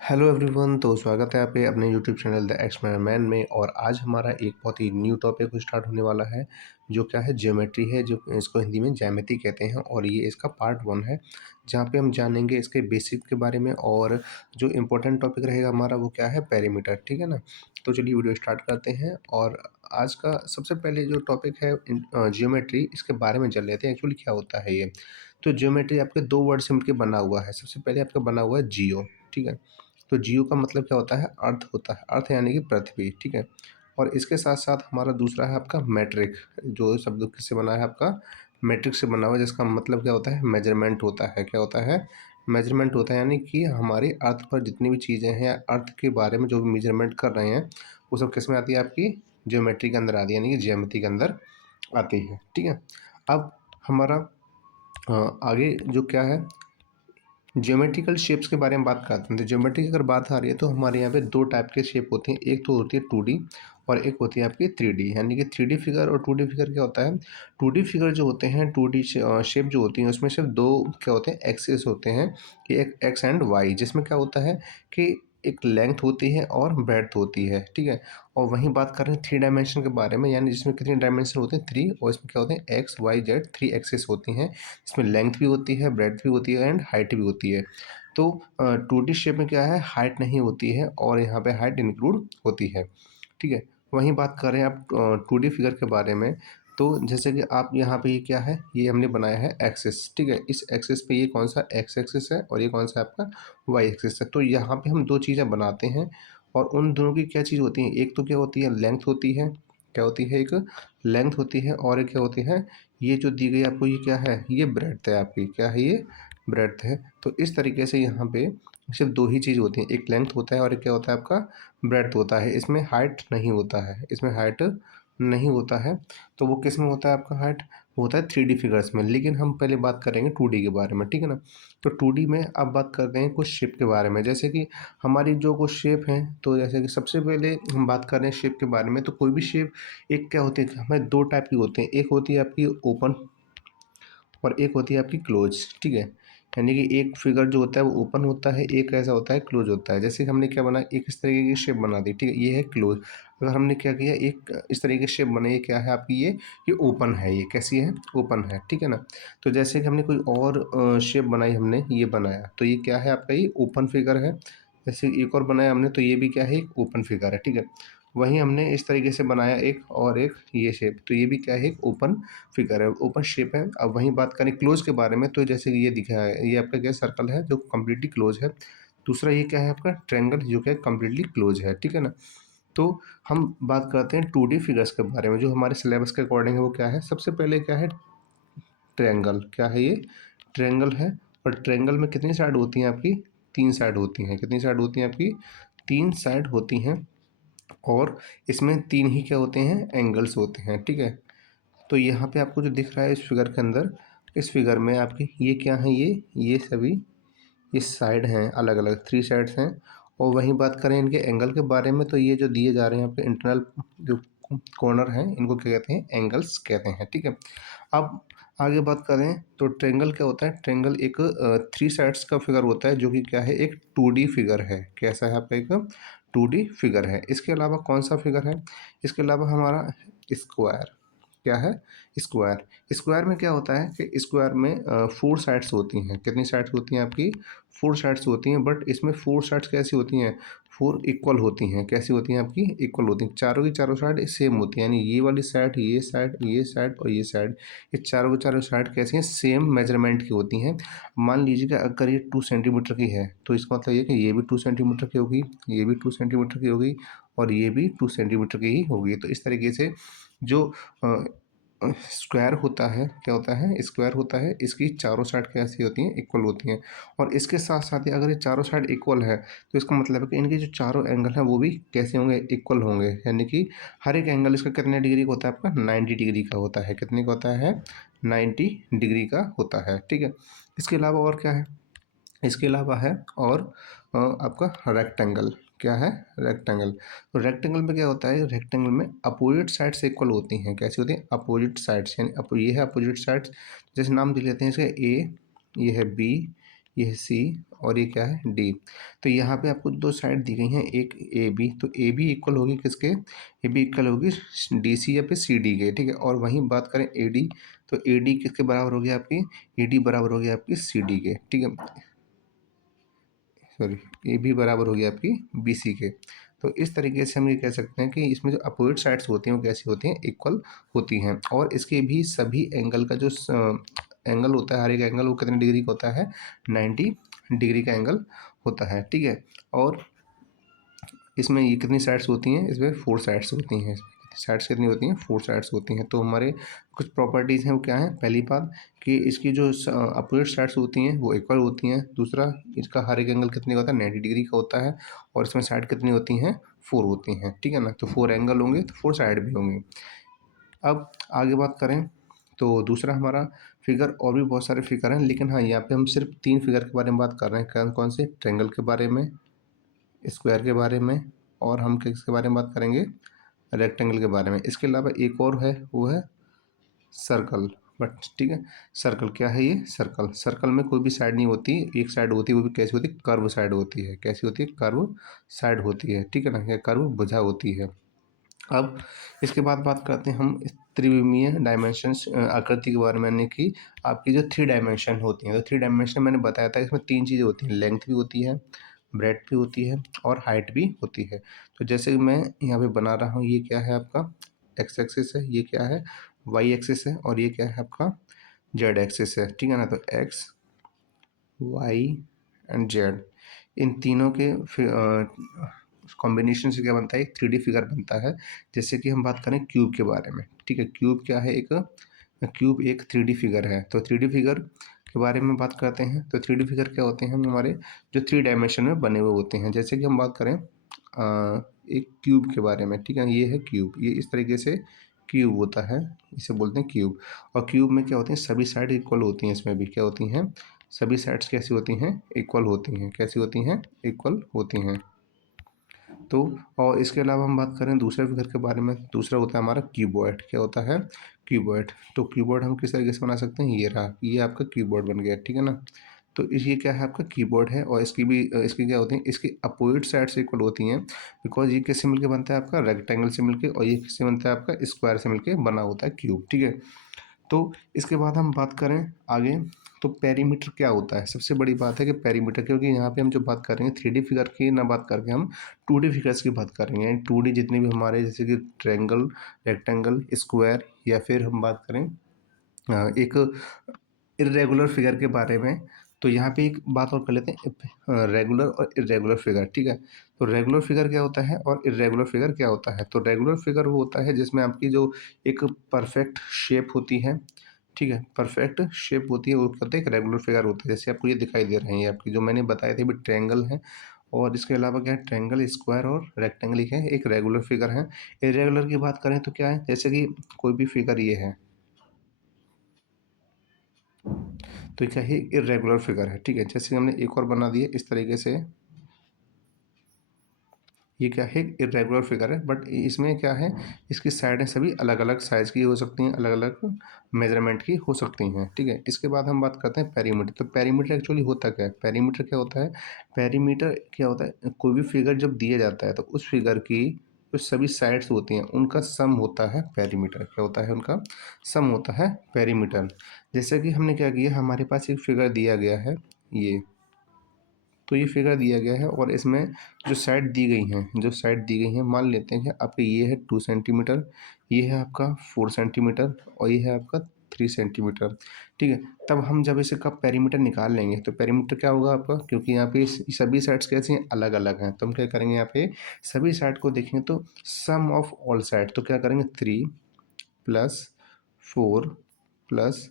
Hello everyone. तो स्वागत है आपके अपने यूट्यूब चैनल द एक्सपेरिमेंट में। और आज हमारा एक बहुत ही न्यू टॉपिक स्टार्ट होने वाला है जो क्या है ज्योमेट्री है, जो इसको हिंदी में ज्यामिति कहते हैं। और ये इसका पार्ट 1 है जहाँ पे हम जानेंगे इसके बेसिक के बारे में। और जो इम्पोर्टेंट टॉपिक रहेगा हमारा वो क्या है, पेरीमीटर। ठीक है ना। तो चलिए वीडियो स्टार्ट करते हैं। और आज का सबसे पहले जो टॉपिक है ज्योमेट्री, इसके बारे में जान लेते हैं एक्चुअली क्या होता है ये। तो ज्योमेट्री आपके दो वर्ड से मिलकर बना हुआ है। सबसे पहले आपका बना हुआ है जियो। ठीक है। तो जियो का मतलब क्या होता है, अर्थ होता है। अर्थ यानी कि पृथ्वी। ठीक है। और इसके साथ साथ हमारा दूसरा है आपका मैट्रिक, जो शब्द किससे बना है आपका, मैट्रिक से बना हुआ है, जिसका मतलब क्या होता है, मेजरमेंट होता है। क्या होता है, मेजरमेंट होता है। यानी कि हमारी अर्थ पर जितनी भी चीज़ें हैं, अर्थ के बारे में जो भी मेजरमेंट कर रहे हैं, वो सब किस में आती है, आपकी ज्योमेट्री के अंदर आती है, यानी कि ज्यामिति के अंदर आती है। ठीक है। अब हमारा आगे जो क्या है, ज्योमेट्रिकल शेप्स के बारे में बात करते हैं। तो ज्योमेट्री की अगर बात आ रही है तो हमारे यहाँ पे दो टाइप के शेप होते हैं। एक तो होती है 2D और एक होती है आपकी 3D। यानी कि 3D फिगर और 2D फिगर क्या होता है, 2D फिगर जो होते हैं, 2D शेप जो होती हैं, उसमें सिर्फ दो क्या होते हैं, एक्सेस होते हैं, कि एक एक्स एंड वाई, जिसमें क्या होता है कि एक लेंथ होती है और ब्रेड्थ होती है। ठीक है। और वहीं बात कर रहे हैं 3 डायमेंशन के बारे में, यानी जिसमें कितने डायमेंशन होते हैं, 3। और इसमें क्या होते हैं, एक्स वाई जेड, 3 एक्सेस होती हैं। इसमें लेंथ भी होती है, ब्रेड्थ भी होती है एंड हाइट भी होती है। तो 2D शेप में क्या है, हाइट नहीं होती है, और यहाँ पे हाइट इंक्लूड होती है। ठीक है। वहीं बात कर रहे हैं आप 2D फिगर के बारे में। तो जैसे कि आप यहाँ पे ये क्या है, ये हमने बनाया है एक्सिस। ठीक है। इस एक्सिस पे ये कौन सा एक्स एक्सिस है और ये कौन सा आपका वाई एक्सिस है। तो यहाँ पे हम दो चीज़ें बनाते हैं, और उन दोनों की क्या चीज़ होती है, एक तो क्या होती है, लेंथ होती है। क्या होती है, एक लेंथ होती है, और एक क्या होती है, ये जो दी गई आपको, ये क्या है, ये ब्रेड्थ है आपकी। क्या है, ये ब्रेड्थ है। तो इस तरीके से यहाँ पे सिर्फ दो ही चीज़ होती हैं, एक लेंथ होता है और एक क्या होता है आपका ब्रेड्थ होता है। इसमें हाइट नहीं होता है, इसमें हाइट नहीं होता है। तो वो किस में होता है आपका हाइट, होता है 3D फिगर्स में। लेकिन हम पहले बात करेंगे 2D के बारे में। ठीक है ना। तो 2D में अब बात करते हैं कुछ शेप के बारे में। जैसे कि हमारी जो कुछ शेप हैं, तो जैसे कि सबसे पहले हम बात कर रहे हैं शेप के बारे में। तो कोई भी शेप, एक क्या होती है, हमें दो टाइप की होते हैं। एक होती है आपकी ओपन और एक होती है आपकी क्लोज। ठीक है। यानी कि एक फिगर जो होता है वो ओपन होता है, एक ऐसा होता है क्लोज होता है। जैसे कि हमने क्या बना, एक इस तरीके की शेप बना दी। ठीक है। ये है क्लोज। अगर हमने क्या किया, एक इस तरीके की शेप बनाई, क्या है आपकी, ये ओपन है। ये कैसी है, ओपन है। ठीक है ना। तो जैसे कि हमने कोई और शेप बनाई, हमने ये बनाया, तो ये क्या है आपका, ये ओपन फिगर है। जैसे एक और बनाया हमने, तो ये भी क्या है, एक ओपन फिगर है। ठीक है। वहीं हमने इस तरीके से बनाया एक, और एक ये शेप, तो ये भी क्या है, एक ओपन फिगर है, ओपन शेप है। अब वहीं बात करें क्लोज के बारे में, तो जैसे कि ये दिखा है, ये आपका क्या सर्कल है जो कम्प्लीटली क्लोज है। दूसरा ये क्या है आपका ट्रायंगल, जो क्या कम्प्लीटली क्लोज है। ठीक है ना। तो हम बात करते हैं 2D फिगर्स के बारे में, जो हमारे सिलेबस के अकॉर्डिंग है। वो क्या है, सबसे पहले क्या है, ट्रायंगल। क्या है ये, ट्रायंगल है। और ट्रायंगल में कितनी साइड होती हैं आपकी, 3 साइड होती हैं। कितनी साइड होती हैं आपकी, 3 साइड होती हैं। और इसमें 3 ही क्या होते हैं, एंगल्स होते हैं। ठीक है। तो यहाँ पे आपको जो दिख रहा है इस फिगर के अंदर, इस फिगर में आपकी ये क्या है, ये सभी इस साइड हैं, अलग अलग 3 साइड्स हैं। और वहीं बात करें इनके एंगल के बारे में, तो ये जो दिए जा रहे हैं आपके इंटरनल जो कॉर्नर हैं, इनको क्या कहते हैं, एंगल्स कहते हैं। ठीक है। अब आगे बात करें तो ट्रेंगल क्या होता है, ट्रेंगल एक 3 साइड्स का फिगर होता है, जो कि क्या है, एक 2D फिगर है। कैसा है आपका, एक 2D फिगर है। इसके अलावा कौन सा फिगर है, इसके अलावा हमारा स्क्वायर। क्या है, स्क्वायर। स्क्वायर में क्या होता है कि स्क्वायर में 4 साइड्स होती हैं। कितनी साइड्स होती हैं आपकी, 4 साइड्स होती हैं। बट इसमें 4 साइड्स कैसी होती हैं, 4 इक्वल होती हैं। कैसी होती हैं आपकी, इक्वल होती हैं। चारों की चारों साइड सेम होती हैं, यानी ये वाली साइड, ये साइड, ये साइड और ये साइड, ये चारों की चारों साइड कैसी हैं, सेम मेजरमेंट की होती हैं। मान लीजिए कि अगर ये 2 सेंटीमीटर की है, तो इसका मतलब ये कि ये भी 2 सेंटीमीटर की होगी, ये भी 2 सेंटीमीटर की होगी, और ये भी 2 सेंटीमीटर की ही होगी। तो इस तरीके से जो स्क्वायर होता है, क्या होता है, स्क्वायर होता है, इसकी चारों साइड कैसी होती हैं, इक्वल होती हैं। और इसके साथ साथ ही अगर ये चारों साइड इक्वल है, तो इसका मतलब है कि इनके जो चारों एंगल हैं वो भी कैसे होंगे, इक्वल होंगे। यानी कि हर एक एंगल इसका कितने डिग्री का होता है आपका, 90 डिग्री का होता है। कितने का होता है, 90 डिग्री का होता है। ठीक है। इसके अलावा और क्या है, इसके अलावा है और आपका रेक्टेंगल। क्या है, रेक्टेंगल। तो रेक्टेंगल में क्या होता है, रेक्टेंगल में अपोजिट साइड्स इक्वल होती हैं। कैसी होती हैं, अपोजिट साइड्स, यानी ये है अपोजिट साइड्स। जैसे नाम दे लेते हैं इसके, ए, ये है बी, ये सी और ये क्या है डी। तो यहाँ पे आपको दो साइड दी गई हैं, एक ए बी, तो ए बी इक्वल होगी किसके, ए बी इक्वल होगी डी सी या फिर सी डी के, ठीक है। और वहीं बात करें ए डी, तो ए डी किसके बराबर होगी आपकी, ए डी बराबर होगी आपकी सी डी के, ठीक है, सॉरी, ए बी बराबर होगी आपकी बी सी के। तो इस तरीके से हम ये कह सकते हैं कि इसमें जो अपोजिट साइड्स होती हैं वो कैसी होती हैं, इक्वल होती हैं। और इसके भी सभी एंगल का जो एंगल होता है, हर एक एंगल वो कितने डिग्री का होता है, 90 डिग्री का एंगल होता है, ठीक है। और इसमें ये कितनी साइड्स होती हैं, इसमें 4 साइड्स होती हैं। साइड्स कितनी होती हैं, 4 साइड्स होती हैं। तो हमारे कुछ प्रॉपर्टीज़ हैं वो क्या हैं, पहली बात कि इसकी जो अपोजिट साइड्स होती हैं वो इक्वल होती हैं। दूसरा, इसका हर एक एंगल कितने का होता है, 90 डिग्री का होता है। और इसमें साइड कितनी होती हैं, 4 होती हैं, ठीक है ना। तो 4 एंगल होंगे तो 4 साइड भी होंगी। अब आगे बात करें तो दूसरा हमारा फिगर, और भी बहुत सारे फिगर हैं, लेकिन हाँ यहाँ पे हम सिर्फ 3 फिगर के बारे में बात कर रहे हैं। कौन कौन से, ट्रायंगल के बारे में, स्क्वायर के बारे में, और हम किसके बारे में बात करेंगे, रेक्टेंगल के बारे में। इसके अलावा एक और है, वो है सर्कल, बट ठीक है। सर्कल क्या है, ये सर्कल, सर्कल में कोई भी साइड नहीं होती, एक साइड होती है, वो भी कैसी होती है, कर्व साइड होती है। कैसी होती है, कर्व साइड होती है, ठीक है ना, या कर्व भुजा होती है। अब इसके बाद बात करते हैं हम त्रिविमीय डायमेंशंस, आकृति के बारे में, यानी कि आपकी जो 3 डायमेंशन होती हैं। तो 3 डायमेंशन मैंने बताया था, इसमें 3 चीज़ें होती हैं, लेंथ भी होती है, ब्रेड्थ भी होती है, और हाइट भी होती है। तो जैसे कि मैं यहाँ पे बना रहा हूँ, ये क्या है आपका एक्स एक्सिस है, ये क्या है वाई एक्सिस है, और ये क्या है आपका जेड एक्सिस है, ठीक है ना। तो एक्स, वाई एंड जेड, इन तीनों के कॉम्बिनेशन से क्या बनता है, एक 3D फिगर बनता है। जैसे कि हम बात करें क्यूब के बारे में, ठीक है। क्यूब क्या है, एक क्यूब एक 3D फिगर है। तो 3D फिगर के बारे में बात करते हैं। तो 3D फिगर क्या होते हैं, हमारे जो 3 डायमेंशन में बने हुए होते हैं। जैसे कि हम बात करें एक क्यूब के बारे में, ठीक है, ये है क्यूब, ये इस तरीके से क्यूब होता है, इसे बोलते हैं क्यूब। और क्यूब में क्या होते हैं, सभी साइड इक्वल होती हैं। इसमें भी क्या होती हैं, सभी साइड्स कैसी होती हैं, इक्वल होती हैं। कैसी होती हैं, इक्वल होती हैं। तो और इसके अलावा हम बात करें दूसरे फिगर के बारे में, दूसरा होता है हमारा कीबोर्ड। क्या होता है, कीबोर्ड। तो कीबोर्ड हम किस तरीके से बना सकते हैं, ये रहा, ये आपका कीबोर्ड बन गया, ठीक है ना। तो ये क्या है, आपका कीबोर्ड है। और इसकी भी इसकी क्या होती है, इसकी अपोजिट साइड से इक्वल होती हैं, बिकॉज ये किससे मिलके बनता है, आपका रेक्टेंगल से मिलके, और ये किससे बनता है, आपका स्क्वायर से मिलके बना होता है क्यूब, ठीक है। तो इसके बाद हम बात करें आगे, तो पेरीमीटर क्या होता है। सबसे बड़ी बात है कि पेरीमीटर, क्योंकि यहाँ पे हम जो बात कर रहे हैं 3D फिगर की ना बात करके हम 2D फिगर्स की बात कर रहे हैं। 2D जितने भी हमारे, जैसे कि ट्रायंगल, रेक्टेंगल, स्क्वायर, या फिर हम बात करें एक इरेगुलर फिगर के बारे में। तो यहाँ पे एक बात और कर लेते हैं, रेगुलर और इरेगुलर फिगर, ठीक है। तो रेगुलर फिगर क्या होता है और इरेगुलर फिगर क्या होता है। तो रेगुलर फिगर वो होता है जिसमें आपकी जो एक परफेक्ट शेप होती है, ठीक है, परफेक्ट शेप होती है, वो क्या होता है, एक रेगुलर फिगर होता है। जैसे आपको ये दिखाई दे रहे हैं, ये आपकी जो मैंने बताए थे भी, ट्रायंगल है, और इसके अलावा क्या है, ट्रायंगल, स्क्वायर और रेक्टेंगल, है एक रेगुलर फिगर है। इरेगुलर की बात करें तो क्या है, जैसे कि कोई भी फिगर ये है, तो क्या है, इरेगुलर फिगर है, ठीक है। जैसे हमने एक और बना दिया इस तरीके से, ये क्या है, इरेगुलर फिगर है, बट इसमें क्या है, इसकी साइडें सभी अलग अलग साइज़ की हो सकती हैं, अलग अलग मेजरमेंट की हो सकती हैं, ठीक है। इसके बाद हम बात करते हैं पेरीमीटर। तो पेरीमीटर एक्चुअली होता क्या है, पेरीमीटर क्या होता है, पेरीमीटर क्या होता है, कोई भी फिगर जब दिया जाता है तो उस फिगर की जो सभी साइड्स होती हैं उनका सम होता है पेरीमीटर। क्या होता है, उनका सम होता है पेरीमीटर। जैसे कि हमने क्या किया, हमारे पास एक फिगर दिया गया है, ये, तो ये फिगर दिया गया है, और इसमें जो साइड दी गई हैं, जो साइड दी गई हैं, मान लेते हैं कि आपके ये है 2 सेंटीमीटर, ये है आपका 4 सेंटीमीटर, और ये है आपका 3 सेंटीमीटर, ठीक है। तब हम जब इसे का पेरीमीटर निकाल लेंगे तो पेरीमीटर क्या होगा आपका, क्योंकि यहाँ पे सभी साइड्स कैसी हैं, अलग अलग हैं, तो हम क्या करेंगे, यहाँ पे सभी साइड को देखेंगे तो सम ऑफ ऑल साइड, तो क्या करेंगे, 3 + 4 +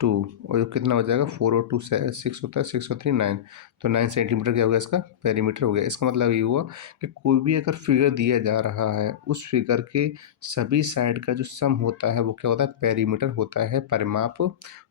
2, और ये कितना हो जाएगा, 4 और 2 6 होता है, 6 और 3 9, तो 9 सेंटीमीटर क्या हो गया, इसका पेरीमीटर हो गया। इसका मतलब ये हुआ कि कोई भी अगर फिगर दिया जा रहा है, उस फिगर के सभी साइड का जो सम होता है वो क्या होता है, पेरीमीटर होता है, परिमाप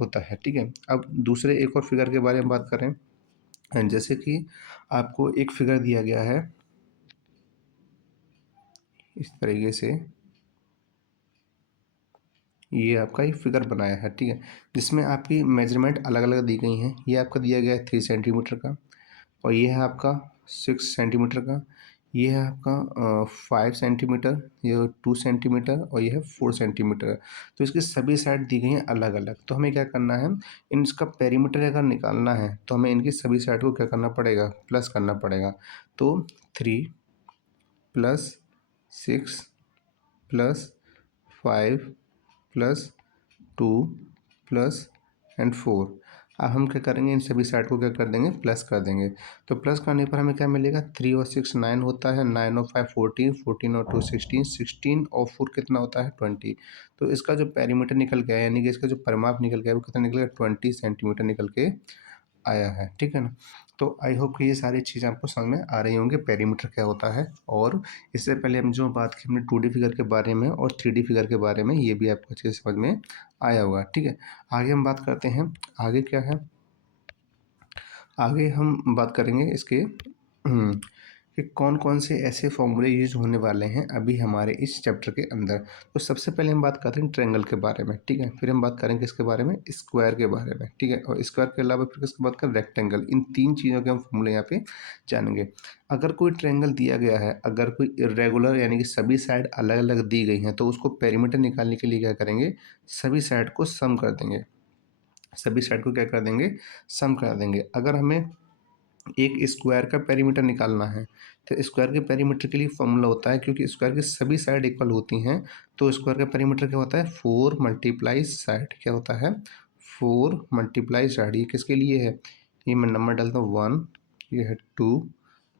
होता है, ठीक है। अब दूसरे एक और फिगर के बारे में बात करें, जैसे कि आपको एक फिगर दिया गया है इस तरीके से, ये आपका एक फिगर बनाया है, ठीक है, जिसमें आपकी मेजरमेंट अलग अलग दी गई हैं। ये आपका दिया गया है 3 सेंटीमीटर का, और ये है आपका 6 सेंटीमीटर का, ये है आपका 5 सेंटीमीटर, ये 2 सेंटीमीटर, और ये है 4 सेंटीमीटर। तो इसकी सभी साइड दी गई हैं अलग अलग। तो हमें क्या करना है, इनका पेरीमीटर अगर निकालना है तो हमें इनकी सभी साइड को क्या करना पड़ेगा, प्लस करना पड़ेगा। तो 3 plus 6 plus 5 plus 2 plus and 4। अब हम क्या करेंगे, इन सभी साइड को क्या कर देंगे, प्लस कर देंगे। तो प्लस करने पर हमें क्या मिलेगा, 3 और 6 9 होता है, 9 और 5 14, 14 और 2 16, 16 और 4 कितना होता है, 20। तो इसका जो पेरीमीटर निकल गया, यानी कि इसका जो परिमाप निकल गया, वो कितना निकलेगा, 20 सेंटीमीटर निकल के आया है, ठीक है ना। तो आई होप कि ये सारी चीज़ें आपको समझ में आ रही होंगी, पेरीमीटर क्या होता है। और इससे पहले हम जो बात की हमने 2D फिगर के बारे में और 3D फिगर के बारे में, ये भी आपको अच्छे से समझ में आया होगा, ठीक है। आगे हम बात करते हैं, आगे क्या है, आगे हम बात करेंगे इसके कि कौन कौन से ऐसे फॉर्मूले यूज होने वाले हैं अभी हमारे इस चैप्टर के अंदर। तो सबसे पहले हम बात करते हैं ट्रायंगल के बारे में, ठीक है। फिर हम बात करेंगे इसके बारे में, स्क्वायर के बारे में, ठीक है। और स्क्वायर के अलावा फिर इसके बात करें रेक्टेंगल। इन 3 चीज़ों के हम फॉर्मूले यहाँ पे जानेंगे। अगर कोई ट्रायंगल दिया गया है, अगर कोई इरेगुलर यानी कि सभी साइड अलग अलग दी गई हैं, तो उसको पेरीमीटर निकालने के लिए क्या करेंगे, सभी साइड को सम कर देंगे। सभी साइड को क्या कर देंगे, सम कर देंगे। अगर हमें एक स्क्वायर का पेरीमीटर निकालना है, तो स्क्वायर के पेरीमीटर के लिए फॉर्मूला होता है, क्योंकि स्क्वायर की सभी साइड इक्वल होती हैं, तो स्क्वायर का पेरीमीटर क्या होता है, 4 मल्टीप्लाई साइड, क्या होता है, 4 मल्टीप्लाई साइड। ये किसके लिए है, ये मैं नंबर डालता हूँ 1, ये है 2,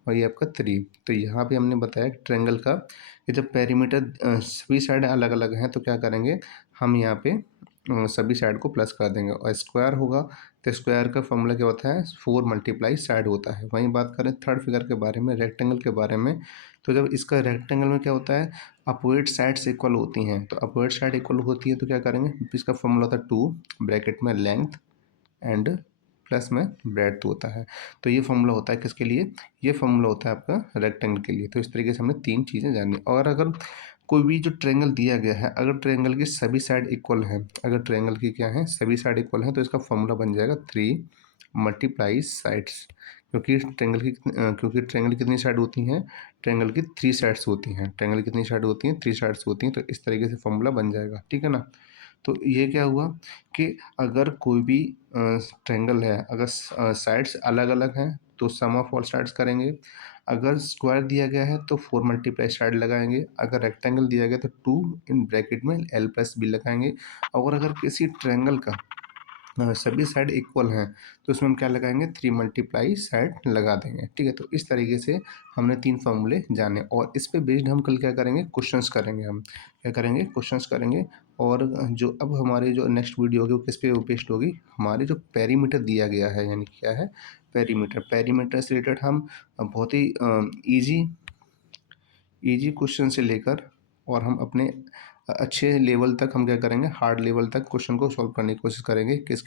और ये आपका 3। तो यहाँ पे हमने बताया कि ट्रायंगल का कि जब पेरीमीटर सभी साइड अलग अलग हैं, तो क्या करेंगे, हम यहाँ पे सभी साइड को प्लस कर देंगे। और स्क्वायर होगा तो स्क्वायर का फॉर्मूला क्या होता है, 4 मल्टीप्लाई साइड होता है। वहीं बात करें थर्ड फिगर के बारे में, रेक्टेंगल के बारे में, तो जब इसका रेक्टेंगल में क्या होता है, अपोजिट साइड्स इक्वल होती हैं। तो अपोजिट साइड इक्वल होती है तो क्या करेंगे, इसका फॉर्मूला होता है 2 ब्रैकेट में लेंथ एंड प्लस में ब्रेड्थ होता है। तो ये फॉर्मूला होता है किसके लिए, ये फॉर्मूला होता है आपका रेक्टेंगल के लिए। तो इस तरीके से हमने 3 चीज़ें जानी। और अगर कोई भी जो ट्रायंगल दिया गया है, अगर ट्रायंगल की सभी साइड इक्वल हैं, अगर ट्रायंगल की क्या है, सभी साइड इक्वल हैं, तो इसका फॉर्मूला बन जाएगा 3 मल्टीप्लाई साइड्स। क्योंकि ट्रायंगल कितनी साइड होती हैं, ट्रायंगल की 3 साइड्स होती हैं। ट्रायंगल कितनी साइड होती हैं, 3 साइड्स होती हैं। तो इस तरीके से फॉर्मूला बन जाएगा, ठीक है ना। तो ये क्या हुआ कि अगर कोई भी ट्रायंगल है, अगर साइड्स अलग अलग हैं, तो सम ऑफ ऑल साइड्स करेंगे। अगर स्क्वायर दिया गया है तो 4 मल्टीप्लाई साइड लगाएंगे। अगर रेक्टेंगल दिया गया तो 2 इन ब्रैकेट में l प्लस बी लगाएंगे। और अगर किसी ट्रायंगल का सभी साइड इक्वल हैं, तो उसमें हम क्या लगाएंगे, 3 मल्टीप्लाई साइड लगा देंगे, ठीक है। तो इस तरीके से हमने 3 फॉर्मूले जाने, और इस पे बेस्ड हम कल क्या करेंगे, क्वेश्चंस करेंगे। हम क्या करेंगे, क्वेश्चंस करेंगे। और जो अब हमारी जो नेक्स्ट वीडियो होगी वो किस पे बेस्ड होगी, हमारी जो पेरीमीटर दिया गया है, यानी क्या है, पेरीमीटर। पेरीमीटर से रिलेटेड हम बहुत ही ईजी क्वेश्चन से लेकर और हम अपने अच्छे लेवल तक हम क्या करेंगे, हार्ड लेवल तक क्वेश्चन को सॉल्व करने की कोशिश करेंगे। किस